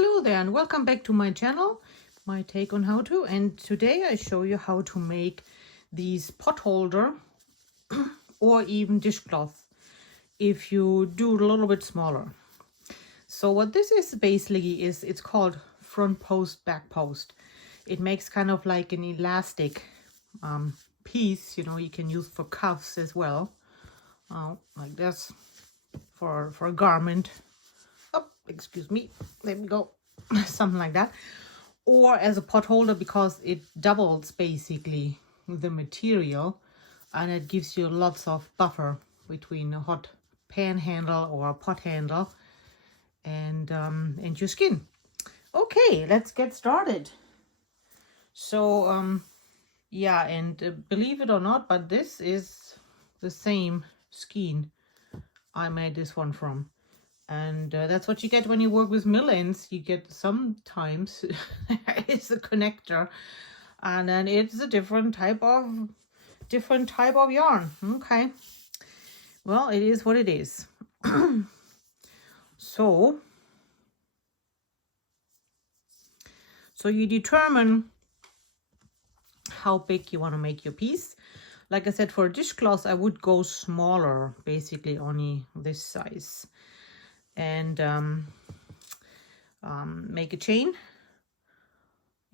Hello there and welcome back to my channel, my take on how to, and today I show you how to make these pot holder or even dishcloth if you do it a little bit smaller. So what this is basically is it's called front post, back post. It makes kind of like an elastic piece, you know, you can use for cuffs as well, like this for a garment. Oh, excuse me, there we go. Something like that, or as a pot holder because it doubles basically the material and it gives you lots of buffer between a hot pan handle or a pot handle and your skin. Okay, let's get started. So yeah, and believe it or not, but this is the same skein I made this one from. And that's what you get when you work with mill-ends. You get sometimes it's a connector, and then it's a different type of yarn. Okay, well, it is what it is. So you determine how big you want to make your piece. Like I said, for a dishcloth, I would go smaller, basically only this size. And make a chain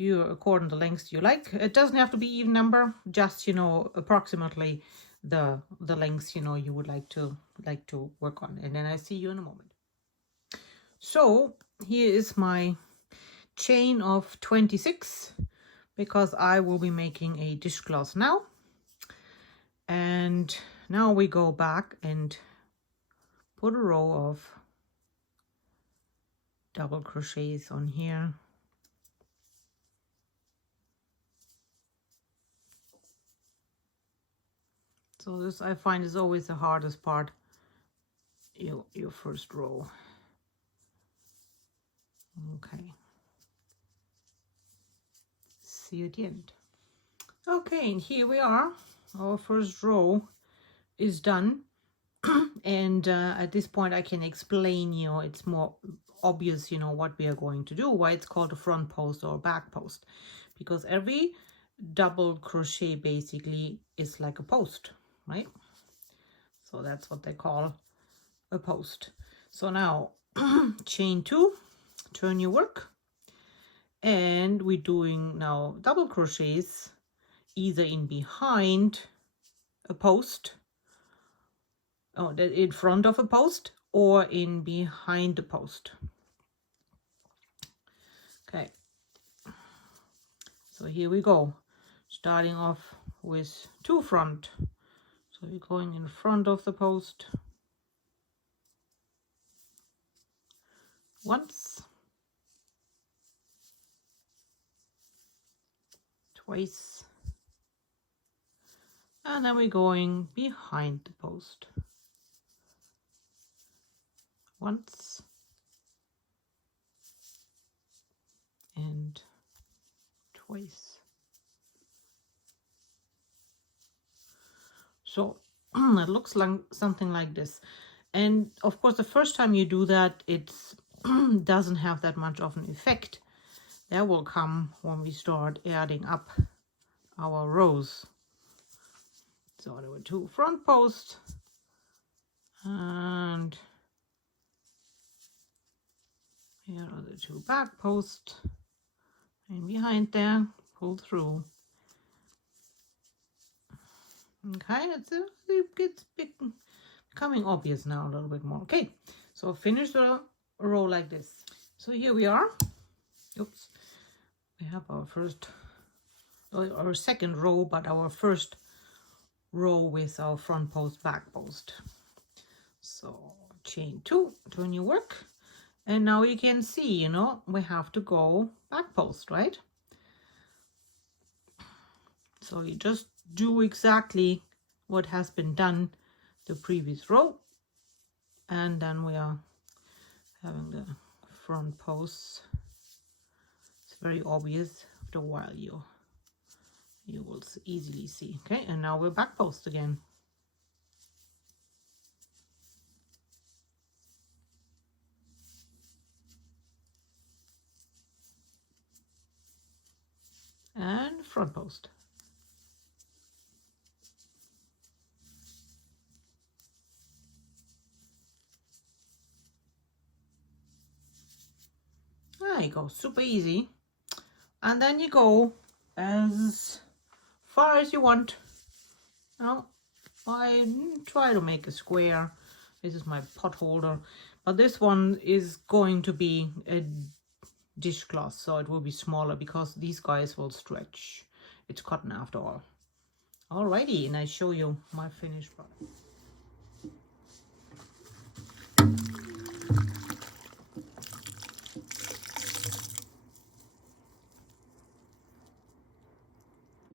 according to the lengths you like. It doesn't have to be even number, just, you know, approximately the lengths, you know, you would like to work on. And then I see you in a moment. So here is my chain of 26 because I will be making a dishcloth now. And now we go back and put a row of double crochets on here. So this I find is always the hardest part, your first row. Okay, see you at the end. Okay, and here we are. Our first row is done. And at this point I can explain, you know, it's more obvious, you know, what we are going to do, why it's called a front post or back post, because every double crochet basically is like a post, right? So that's what they call a post. So now chain 2, turn your work, and we're doing now double crochets either in behind a post, in front of a post, or in behind the post. Okay, so here we go, starting off with 2 front. So we're going in front of the post once, twice, and then we're going behind the post once and twice. So it looks like something like this. And of course, the first time you do that, it doesn't have that much of an effect. That will come when we start adding up our rows. So there were 2 front posts, and here are the 2 back posts, and behind there, pull through. Okay, it's becoming obvious now a little bit more. Okay, so finish the row like this. So here we are. Oops, we have our first, our second row, but our first row with our front post, back post. So chain 2, turn your work, and now you can see, you know, we have to go back post, right? So you just do exactly what has been done the previous row, and then we are having the front posts. It's very obvious. After a while you will easily see. Okay, and now we're back post again. front post. There you go, super easy. And then you go as far as you want. Now, I try to make a square. This is my pot holder, but this one is going to be a dishcloth, so it will be smaller because these guys will stretch. It's cotton after all. Alrighty, and I show you my finished product.